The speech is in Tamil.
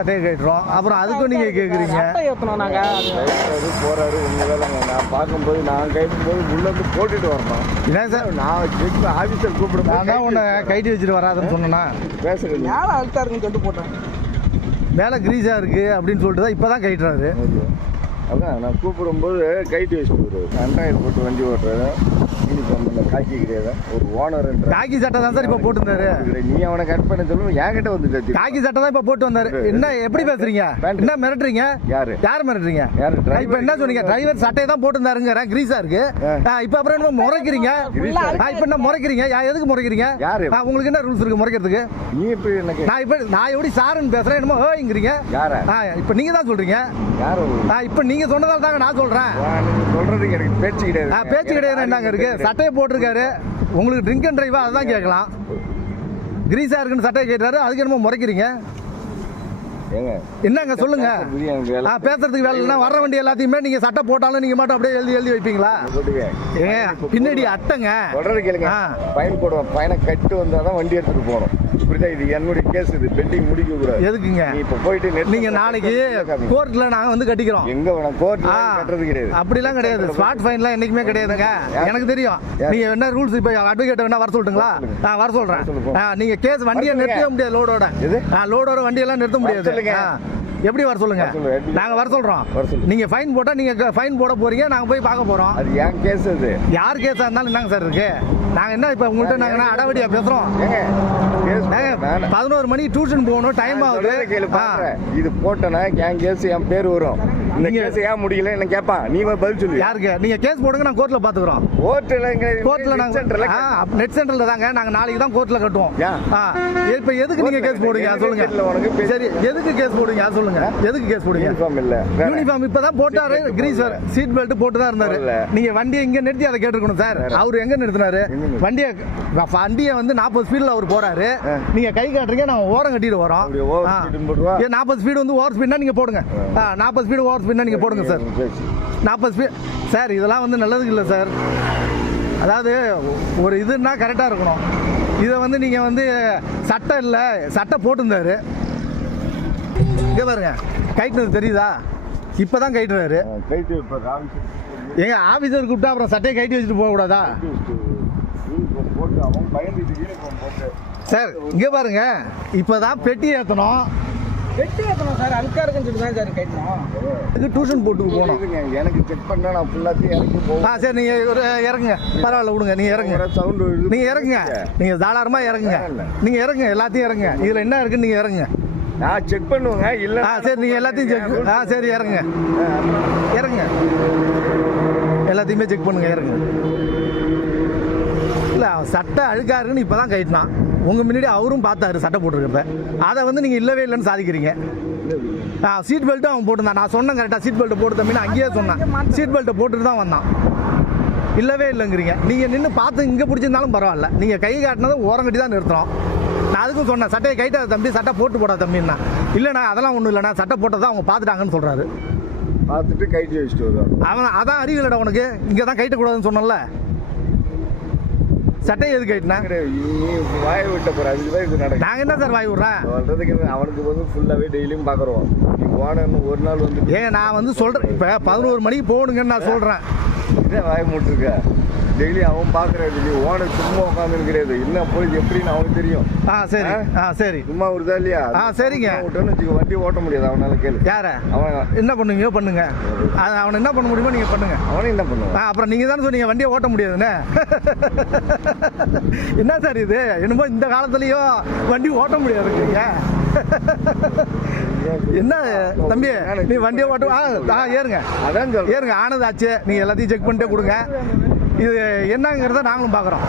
சட்டையை கேட்டுறோம். அப்புறம் அதுக்கும் நீங்க கேக்குறீங்க ஏற்றணும் நாங்க போறாரு வேலைங்க நான் பார்க்கும்போது நான் கைட்டும்போது உள்ள இருந்து போட்டுட்டு வரணும் என்ன சார்? நான் செக் ஆபீசர் கூப்பிடும் நான் தான் உன்னை கைட்டி வச்சுட்டு வராதுன்னு சொன்னேன்னா பேசுறேன் மேலே அழுத்தா இருக்குன்னு சொல்லிட்டு போட்டேன். மேலே கிரீஸா இருக்கு அப்படின்னு சொல்லிட்டு தான் இப்பதான் கைட்டுறாரு அதான் நான் கூப்பிடும்போது கைட்டு வச்சுட்டு வருவாரு அண்டாயிரம் போட்டு வண்டி ஓட்டுறது யூனிஃபார்ம் இந்த காக்கி கிடையாது ஒரு ஓனர் காக்கி சட்டை தான் சார் இப்ப போட்டிருந்தாரு. நீ அவனை கட் பண்ண சொல்லு என்கிட்ட வந்து காக்கி சட்டை தான் இப்ப போட்டு வந்தாரு. என்ன எப்படி பேசுறீங்க. என்ன மிரட்டுறீங்க? யாரு? யார் மிரட்டுறீங்க? யாரு? இப்ப என்ன சொன்னீங்க? டிரைவர் சட்டையை தான் போட்டுருந்தாருங்க கிரீஸா இருக்கு. இப்ப அப்புறம் என்ன முறைக்கிறீங்க? இப்ப என்ன முறைக்கிறீங்க? எதுக்கு முறைக்கிறீங்க? யாரு? உங்களுக்கு என்ன ரூல்ஸ் இருக்கு முறைக்கிறதுக்கு? நீ இப்ப எனக்கு நான் இப்ப நான் எப்படி சாருன்னு பேசுறேன் என்னமோ ஏங்கிறீங்க யார? இப்ப நீங்க தான் சொல்றீங்க. யாரு? இப்ப நீங்க சொன்னதால தாங்க நான் சொல்றேன். நீங்க சொல்றதுக்கு எனக்கு பேச்சு கிடையாது. பேச்சு கிடையாது என்னங்க இருக்கு? சட்டையை போட்டிருக்காரு. உங்களுக்கு ட்ரிங்க் அண்ட் டிரைவா அதான் கேட்கலாம். கிரீஸா இருக்குன்னு சட்டையை கேட்டாரு. அதுக்கு என்னமோ முறைக்கிறீங்க. என்னங்க சொல்லுங்க? பேசுறதுக்கு வேலை. இல்லைன்னா வர வண்டி எல்லாத்தையுமே நீங்க சட்டை போட்டாலும் நீங்க மட்டும் அப்படியே எழுதி எழுதி வைப்பீங்களா? பின்னாடி அட்டைங்க. சொல்றது கேளுங்க. ஃபைன் போடுவோம் ஃபைனை கட்டு வந்தாதான் வண்டி எடுத்துட்டு போகணும். இப்படிதான் இது என்னுடைய கேஸ் இது பெண்டிங் முடிக்க கூடாது எதுக்குங்க இப்ப போயிட்டு நீங்க நாளைக்கு கோர்ட்ல நாங்க வந்து கட்டிக்கிறோம். எங்க வேணாம் கோர்ட் கட்டுறது கிடையாது. அப்படிலாம் கிடையாது. ஸ்மார்ட் ஃபைன்லாம் என்னைக்குமே கிடையாதுங்க. எனக்கு தெரியும். நீங்க என்ன ரூல்ஸ் இப்போ அட்வொகேட் வேணா வர சொல்லட்டுங்களா? நான் வர சொல்றேன். நீங்க கேஸ் வண்டியை. நிறுத்தவே முடியாது லோடோட எது? லோடோட வண்டியெல்லாம் நிறுத்த முடியாது. சொல்லுங்க. எப்படி வர சொல்லுங்க? சொல்லுங்க. நாங்க வர சொல்றோம். சொல்லுங்க. நீங்க ஃபைன் போட்டா நீங்க ஃபைன் போட போறீங்க நாங்க போய் பார்க்க போறோம். அது என் கேஸ் அது? யார் கேஸா இருந்தாலும் என்னங்க சார் இருக்கு? நாங்க என்ன இப்ப உங்கள்கிட்ட நாங்க அடவடியா பேசுறோம்? பதினோரு மணி டியூஷன் போகணும் டைம் ஆகுது. இது போட்டனா என் கேஸ் என் பேர் வரும். இந்த கேஸ் ஏன் முடியல என்ன கேட்பான் நீ பதில் சொல்லு. யாருக்கு? நீங்க கேஸ் போடுங்க நான் கோர்ட்ல பாத்துக்கிறோம். கோர்ட்ல கோர்ட்ல நாங்க நெட் சென்டர்ல தாங்க நாங்க நாளைக்கு தான் கோர்ட்ல கட்டுவோம். ஏன்? இப்ப எதுக்கு நீங்க கேஸ் போடுங்க? சொல்லுங்க. சரி எதுக்கு கேஸ் போடுங்க? அது சொல்லுங்க. எதுக்கு கேஸ் போடுங்க? யூனிஃபார்ம் இல்ல. யூனிஃபார்ம் இப்பதான் போட்டாரு. கிரீஸ் சீட் பெல்ட் போட்டு தான் இருந்தாரு. நீங்க வண்டியை இங்க நிறுத்தி அதை கேட்டுக்கணும் சார் அவர் எங்க நிறுத்தினாரு? வண்டியை வண்டியை வந்து நாற்பது ஸ்பீட்ல அவர் போறாரு. நீங்க கை காட்டுறீங்க நான் ஓரம் கட்டிட்டு வரோம். நாற்பது ஸ்பீடு வந்து ஓவர் ஸ்பீட்னா நீங்க போடுங்க. நாற்பது ஸ்பீடு ஓவர் ஸ்பீட்னா நீங்க போடுங்க சார். நாற்பது ஸ்பீட் சார் இதெல்லாம் வந்து நல்லதுக்கு இல்லை சார் அதாவது ஒரு இதுன்னா கரெக்டாக இருக்கணும். இதை வந்து நீங்கள் வந்து சட்டை இல்லை சட்டை போட்டிருந்தாரு. இங்கே பாருங்க. கைட்டுனது தெரியுதா? இப்போ தான் கைட்டுறாரு கைட்டு இப்ப எங்க ஆஃபீஸர் கூப்பிட்டா அப்புறம் சட்டையை கைட்டி வச்சுட்டு போகக்கூடாதா போட்டு போட்டு சார் இங்கே பாருங்க. இப்போ தான் பெட்டி ஏற்றணும் வெட்டி ஏற்றணும் சார். அழுக்கா இருக்குன்னு சொல்லி தான் சார் கேட்டோம் இதுக்கு டியூஷன் போட்டுக்கு போகணும். இதுங்க, எனக்கு செக் பண்ணா நான் ஃபுல்லாத்தையும் போகும் ஆ சரி நீங்கள் ஒரு இறங்குங்க. பரவாயில்ல விடுங்க. நீங்கள் இறங்குங்க. சவுண்டு நீங்க இறங்குங்க. நீங்க தாராளமா இறங்குங்க. நீங்க இறங்குங்க. எல்லாத்தையும் இறங்குங்க. இதுல என்ன இருக்குன்னு நீங்க இறங்குங்க. நான் செக் பண்ணுவேங்க. இல்ல ஆ சரி நீங்க எல்லாத்தையும் செக் ஆ சரி இறங்குங்க. இறங்குங்க. எல்லாத்தையுமே செக் பண்ணுங்க இறங்குங்க. இல்ல சட்டை அழுக்கா இருக்குன்னு இப்பதான் கைட்டினான் உங்க முன்னாடி அவரும் பார்த்தாரு சட்டை போட்டிருக்கிறத. அதை வந்து நீங்க இல்லவே இல்லைன்னு சாதிக்கிறீங்க. ஆ சீட் பெல்ட்டும் அவன் போட்டிருந்தான். நான் சொன்னேன் கரெக்டாக சீட் பெல்ட் போட்டு தம்பின்னு அங்கேயே சொன்னேன். சீட் பெல்ட்டை போட்டுட்டு தான் வந்தான். இல்லவே இல்லைங்கிறீங்க. நீங்கள் நின்று பார்த்து இங்கே பிடிச்சிருந்தாலும் பரவாயில்ல. நீங்கள் கை காட்டினதும் ஓரம் கட்டி தான் நிறுத்துறோம். நான் அதுக்கும் சொன்னேன் சட்டையை கைட்டாத தம்பி சட்டை போட்டு போடா தம்பின்னா இல்லைண்ணா அதெல்லாம் ஒன்றும் இல்லைண்ணா சட்டை போட்டதை அவங்க பார்த்துட்டாங்கன்னு சொல்கிறாரு பார்த்துட்டு கைட்டு வச்சுட்டு வருவாங்க. அவன் அதான் அறிவில்லடா உனக்கு. இங்கே தான் கைட்டக்கூடாதுன்னு சொன்னல சட்டையை எது கைட்டினேன் நீ வாய விட்ட போற அதுக்கு தான் இது நடக்கும் நாங்கள் என்ன சார் வாய் விட்றேன்? சொல்றதுக்கு அவனுக்கு வந்து ஃபுல்லாவே டெய்லியும் பாக்குறோம். நீ போனன்னு ஒரு நாள் வந்து ஏங்க நான் வந்து சொல்கிறேன் இப்போ பதினோரு மணிக்கு போகணுங்கன்னு நான் சொல்கிறேன் இதே வாய மூட்டிருக்க டெய்லி அவன் பாக்குறது நீ ஓனர் சும்மா உட்காந்து கிடையாது என்ன போய் எப்படின்னு அவனுக்கு தெரியும். ஆ சரி. ஆ? சரி. சும்மா வருதா இல்லையா? ஆ, சரிங்க. விட்டோன்னு வச்சுக்கோ, வண்டி ஓட்ட முடியாது. அவனால கேளு. யார? அவன் என்ன பண்ணுவீங்க? பண்ணுங்க. அவனை என்ன பண்ண முடியுமோ நீங்கள் பண்ணுங்க. அவனே என்ன பண்ணுவான்? அப்புறம் நீங்க தானே சொன்னீங்க வண்டியை ஓட்ட முடியாதுன்னு. என்ன சார் இது? என்னமோ இந்த காலத்துலயும் வண்டி ஓட்ட முடியாதுங்க என்ன தம்பி நீ வண்டியை ஓட்ட ஆ, ஏறுங்க. அதான் ஏறுங்க ஆனது ஆச்சு நீங்க எல்லாத்தையும் செக் பண்ணிட்டே கொடுங்க. இது என்னங்கிறத நாங்களும் பார்க்குறோம்.